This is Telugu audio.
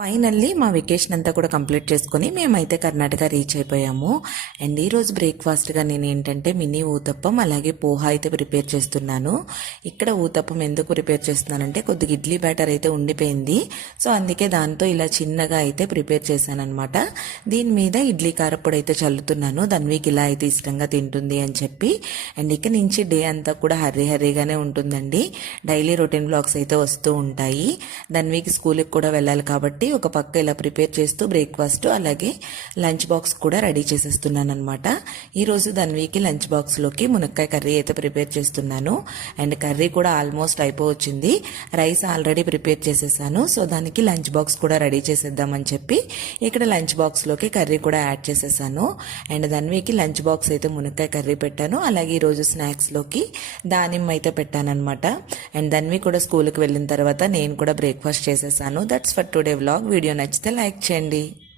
ఫైనల్లీ మా వెకేషన్ అంతా కూడా కంప్లీట్ చేసుకొని మేమైతే కర్ణాటక రీచ్ అయిపోయాము. అండ్ ఈరోజు బ్రేక్ఫాస్ట్గా నేను ఏంటంటే మినీ ఊతప్పం అలాగే పోహా అయితే ప్రిపేర్ చేస్తున్నాను. ఇక్కడ ఊతప్పం ఎందుకు ప్రిపేర్ చేస్తున్నానంటే కొద్దిగా ఇడ్లీ బ్యాటర్ అయితే ఉండిపోయింది. సో అందుకే దాంతో ఇలా చిన్నగా అయితే ప్రిపేర్ చేశాను అనమాట దీని మీద ఇడ్లీ కారప్పుడు అయితే చల్లుతున్నాను. ధన్వీకి ఇలా అయితే ఇష్టంగా తింటుంది అని చెప్పి. అండ్ ఇక నుంచి డే అంతా కూడా హర్రీ హర్రీగానే ఉంటుందండి. డైలీ రొటీన్ బ్లాగ్స్ అయితే వస్తూ ఉంటాయి. ధన్వీకి స్కూల్కి కూడా వెళ్ళాలి కాబట్టి ఒక పక్క ఇలా ప్రిపేర్ చేస్తూ బ్రేక్ఫాస్ట్ అలాగే లంచ్ బాక్స్ కూడా రెడీ చేసేస్తున్నాను అనమాట ఈరోజు ధన్వీకి లంచ్ బాక్స్లోకి మునక్కాయ కర్రీ అయితే ప్రిపేర్ చేస్తున్నాను. అండ్ కర్రీ కూడా ఆల్మోస్ట్ అయిపోవచ్చింది. రైస్ ఆల్రెడీ ప్రిపేర్ చేసేసాను. సో దానికి లంచ్ బాక్స్ కూడా రెడీ చేసేద్దామని చెప్పి ఇక్కడ లంచ్ బాక్స్లోకి కర్రీ కూడా యాడ్ చేసేసాను. అండ్ ధన్వీకి లంచ్ బాక్స్ అయితే మునక్కాయ కర్రీ పెట్టాను. అలాగే ఈరోజు స్నాక్స్లోకి దానిమ్మ అయితే పెట్టానమాట అండ్ ధన్వి కూడా స్కూల్కి వెళ్ళిన తర్వాత నేను కూడా బ్రేక్ఫాస్ట్ చేసేసాను. That's for today vlog video నచ్చితే లైక్ చేయండి.